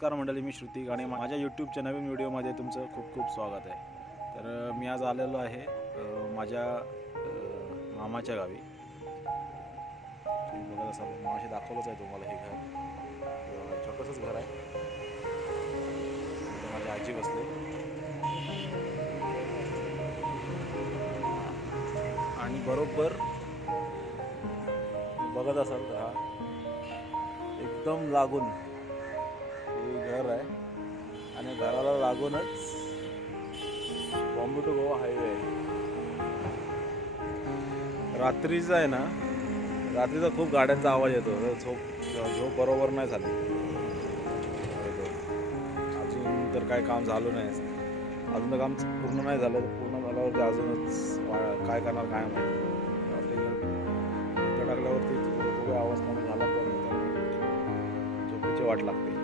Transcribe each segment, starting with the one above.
नमस्कार मंडळी, मी श्रुतिक आणि माझ्या यूट्यूबच्या नवीन व्हिडिओमध्ये तुमचं खूप खूप स्वागत आहे। तर मी आज आलेलो आहे माझ्या मामाच्या गावी। तुम्ही बघत असाल, मामाशी दाखवलंच आहे तुम्हाला हे घर, छोटंसंच घर आहे। इथे माझी आजी बसली आणि बरोबर बघत असाल तर हा एकदम लागून हे घर आहे आणि घराला लागूनच बॉम्बे टू गोवा हायवे आहे। रात्रीचा आहे ना, रात्रीचा खूप गाड्यांचा आवाज येतो, झोप बरोबर नाही झाली। अजून तर काय काम झालं नाही, अजून तर काम पूर्ण नाही झालं। पूर्ण झाल्यावरती अजूनच काय करणार काय माहिती। इथं टाकल्यावरती आवाज कमी झाला पण झोपेची वाट लागते।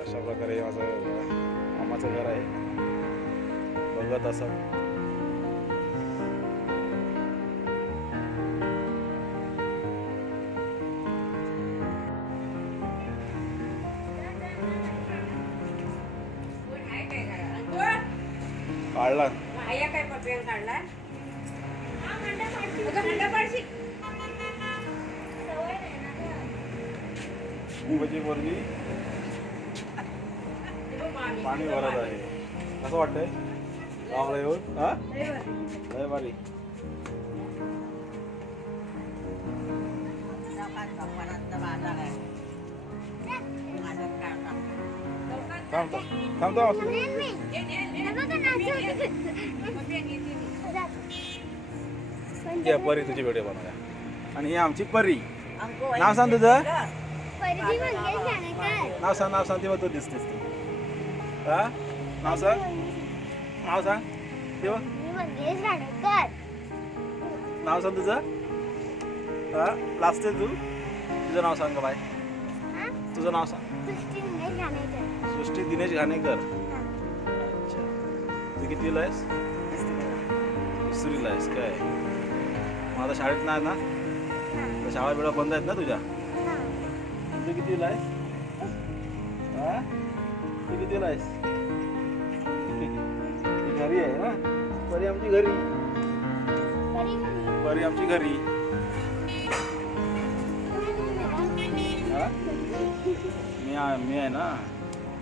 अशा प्रकारे माझं मामाचं घर आहे, बघत असं। काढला काढला मुंबईची पोरगी पाणी भरत आहे। कसं वाटतंय गावाला येऊन? हा, लय भारी। परी तुझी व्हिडिओ बनवूया। आणि ही आमची परी। नाव सांग तुझं, नाव सांग तेव्हा तू दिसतेस तू। हा, नाव सांग तेव्हा। नाव सांग तुझं। हा, लाजते तू। तुझं नाव सांग बाय, तुझं नाव सांग। सृष्टी दिनेश घाणेकर। अच्छा, तू कितवीला आहेस? दुसरीला आहेस काय? मग आता शाळेत नाही ना? तर शाळा बिळा बंद आहेत ना तुझ्या? तू कितवीला आहेस? हा, तू कितवीला आहेस? घरी आहे ना परी आमची, घरी परी आमची घरी। मी आहे ना,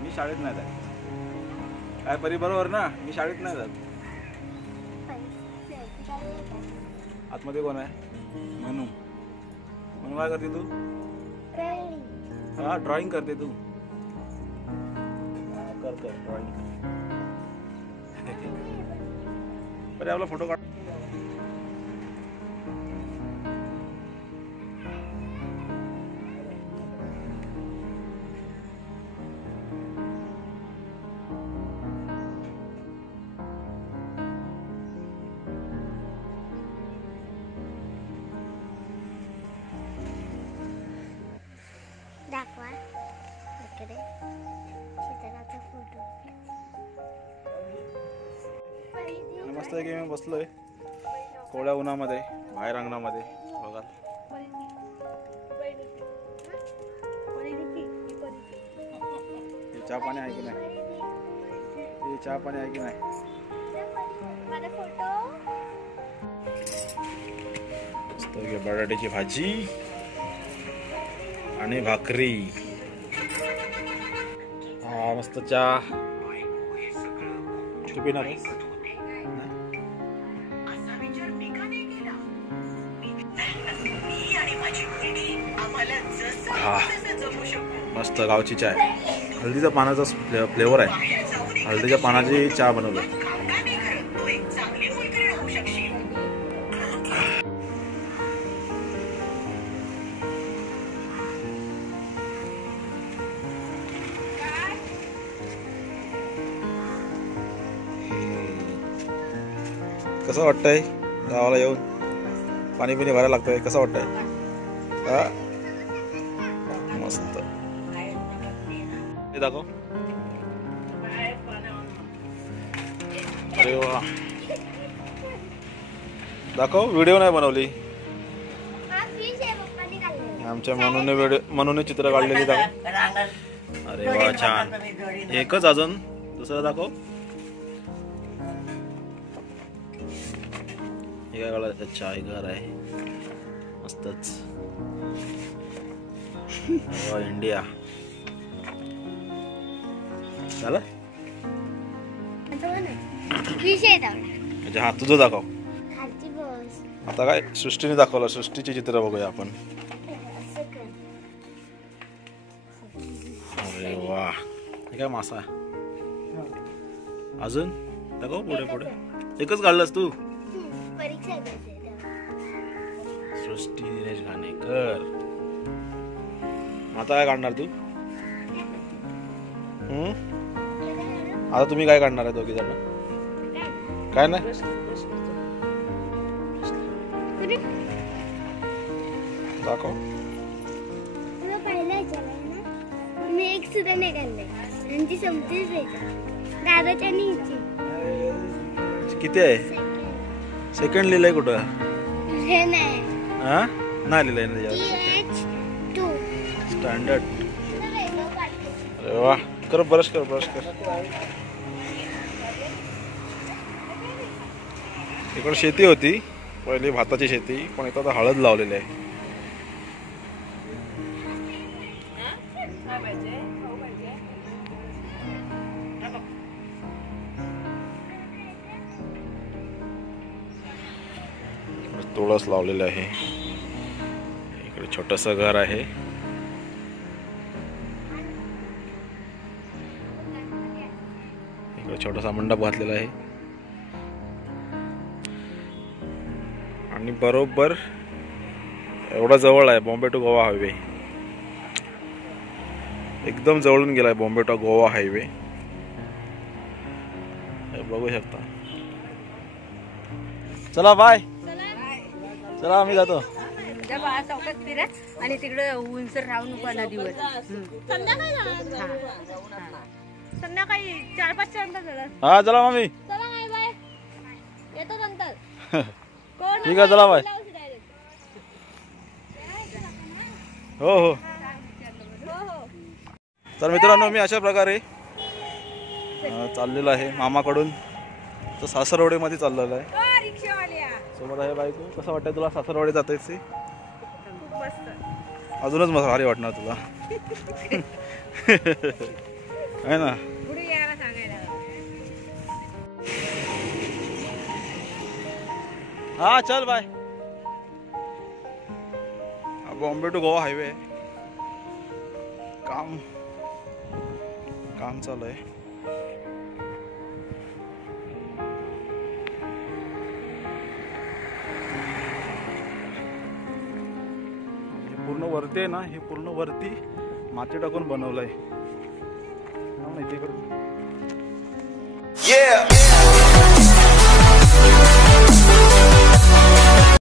मी शाळेत नाही जात। काय परी बरोबर ना, मी शाळेत नाही जात। आतमध्ये कोण आहे? मनू। मनू काय करते तू? हा, ड्रॉइंग करते तू। करते ड्रॉइंग। परी आपला फोटो काढ। दाखवा इकडे सीतारामचा फोटो। मस्त आहे की मी बसलोय कोवळ्या उन्हामध्ये बाहेर अंगणामध्ये। बघा चहा पाणी आहे की नाही? चहा पाणी आहे की नाही? मस्त बटाट्याची भाजी आणि भाकरी। हा, मस्त चहा। तू पिणार आहेस? हा, मस्त गावची चाय, हळदीच्या पानाचा फ्लेवर आहे। हळदीच्या पानाची चहा बनवली। कसं वाटतंय गावाला येऊन? पाणी पिणी भरायला लागतंय, कसं वाटतंय? हा, मस्त। हे दाखव। अरे वा, दाखव, व्हिडिओ नाही बनवली। आमच्या मनूने चित्र काढलेली दाखव. अरे वा छान. एकच अजून दुसरं दाखव. हे काय काढलं? चाय घर आहे मस्तच. इंडिया झालं. म्हणजे हा तुझं दाखव. आता काय सृष्टीने दाखवलं. सृष्टीचे चित्र बघूया आपण. अरे वा हे काय मासा. अजून दाखव पुढे पुढे. एकच काढलंस तू. सृष्टी दिनेश घाणेकर. आता काय काढणार तू? आता तुम्ही काय काढणार आहे दोघी जण? काय नाही. दाखव. मी एक सुद्धा नाही काढले. त्यांची समतीच दादाच्या नीची. किती आहे? सेकंड लिहिलंय कुठं? हे नाही. हा नाही लिहिलंय स्टँडर्ड. अरे वा. कर ब्रश कर ब्रश कर. इकडे शेती होती पहिली, भाताची शेती, पण इथं आता हळद लावलेली आहे. तुळस लावलेलं आहे. इकडे छोटस घर आहे. इकडे छोटासा मंडप घातलेला आहे. आणि बरोबर एवढा जवळ आहे बॉम्बे टू गोवा हायवे. एकदम जवळून गेलाय बॉम्बे टू गोवा हायवे. बघू शकता. चला बाय. चला आम्ही जातो. आणि तिकडे उंचर राहू नको नदीवर. संध्याकाळी 4-5 नंतर. हा चला मामी. येतो नंतर. ठीक आहे चला बाय. हो हो. तर मित्रांनो मी अशा प्रकारे चाललेलो आहे मामाकडून. तर सासरवाडीमध्ये चाललेलं आहे. सोबत आहे बायको. कसं वाटतंय तुला सासरवाडी जातेस? अजूनच मस्त भारी वाटणार तुला आहे ना. हा चल bye. Bombay to Goa highway. काम चालू आहे. पूर्ण वरती आहे ना. हे पूर्ण वरती माती टाकून बनवलंय. माहिती